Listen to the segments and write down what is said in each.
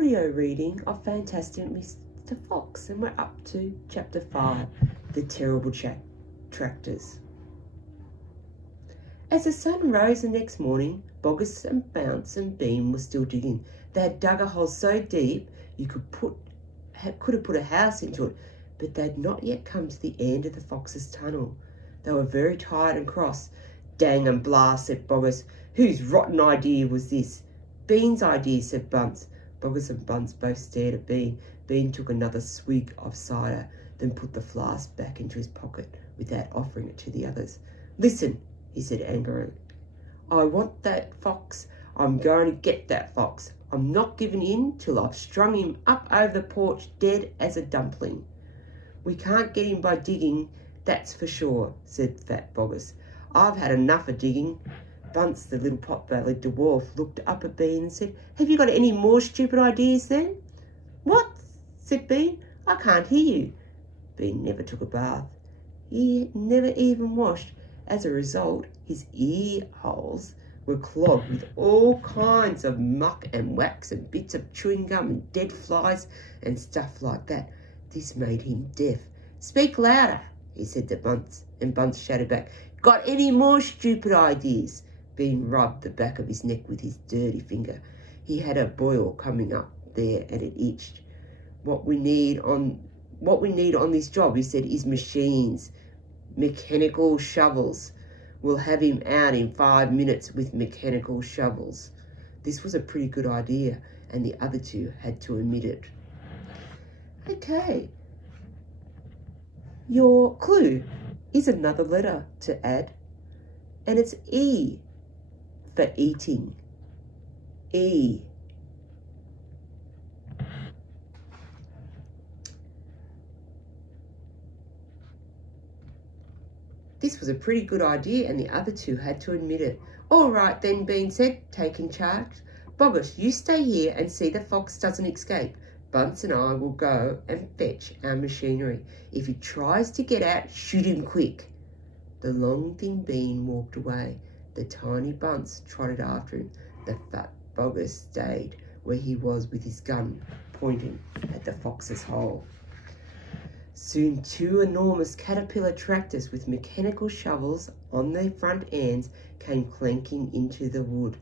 audio reading of Fantastic Mr. Fox, and we're up to Chapter 5, The Terrible Tractors. As the sun rose the next morning, Boggis and Bounce and Bean were still digging. They had dug a hole so deep you could have put a house into it, but they had not yet come to the end of the fox's tunnel. They were very tired and cross. "Dang and blast," said Boggis. "Whose rotten idea was this?" "Bean's idea," said Bunce. Boggis and Bunce both stared at Bean. Bean took another swig of cider, then put the flask back into his pocket without offering it to the others. "Listen," he said angrily. "I want that fox. I'm going to get that fox. I'm not giving in till I've strung him up over the porch dead as a dumpling." "We can't get him by digging, that's for sure," said fat Boggis. "I've had enough of digging." Bunce, the little pot-bellied dwarf, looked up at Bean and said, "Have you got any more stupid ideas then?" "What?" said Bean. "I can't hear you." Bean never took a bath. He never even washed. As a result, his ear holes were clogged with all kinds of muck and wax and bits of chewing gum and dead flies and stuff like that. This made him deaf. "Speak louder," he said to Bunce, and Bunce shouted back, "Got any more stupid ideas?" Bean rubbed the back of his neck with his dirty finger. He had a boil coming up there and it itched. What we need on this job," he said, "is machines. Mechanical shovels. We'll have him out in 5 minutes with mechanical shovels." This was a pretty good idea, and the other two had to admit it. Okay. Your clue is another letter to add, and it's E for eating. E. This was a pretty good idea, and the other two had to admit it. "All right then," Bean said, taking charge. "Boggis, you stay here and see the fox doesn't escape. Bunce and I will go and fetch our machinery. If he tries to get out, shoot him quick." The long thin Bean walked away. The tiny Bunce trotted after him. The fat Boggis stayed where he was with his gun pointing at the fox's hole. Soon 2 enormous caterpillar tractors with mechanical shovels on their front ends came clanking into the wood.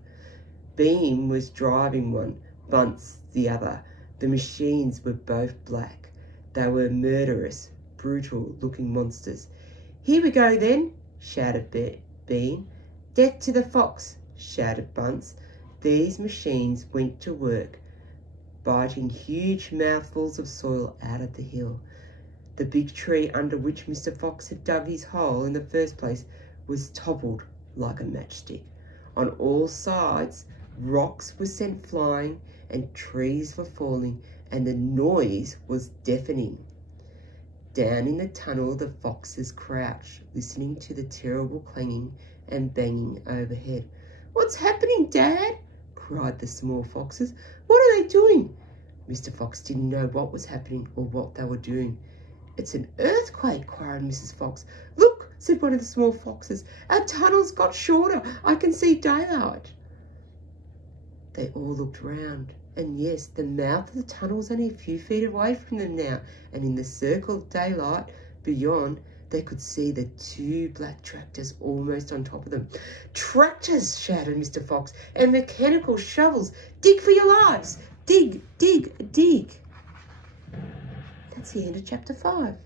Bean was driving one, Bunce the other. The machines were both black. They were murderous, brutal-looking monsters. "Here we go then," shouted Bean. "Death to the fox," shouted Bunce. These machines went to work, biting huge mouthfuls of soil out of the hill. The big tree under which Mr. Fox had dug his hole in the first place was toppled like a matchstick. On all sides, rocks were sent flying and trees were falling, and the noise was deafening. Down in the tunnel the foxes crouched, listening to the terrible clanging and banging overhead. "What's happening, Dad?" cried the small foxes. "What are they doing?" Mr. Fox didn't know what was happening or what they were doing. "It's an earthquake," cried Mrs. Fox. "Look," said one of the small foxes, "our tunnel's got shorter. I can see daylight." They all looked round, and yes, the mouth of the tunnel was only a few feet away from them now, and in the circle of daylight beyond, they could see the 2 black tractors almost on top of them. "Tractors!" shouted Mr. Fox, "and mechanical shovels. Dig for your lives! Dig, dig, dig!" That's the end of Chapter 5.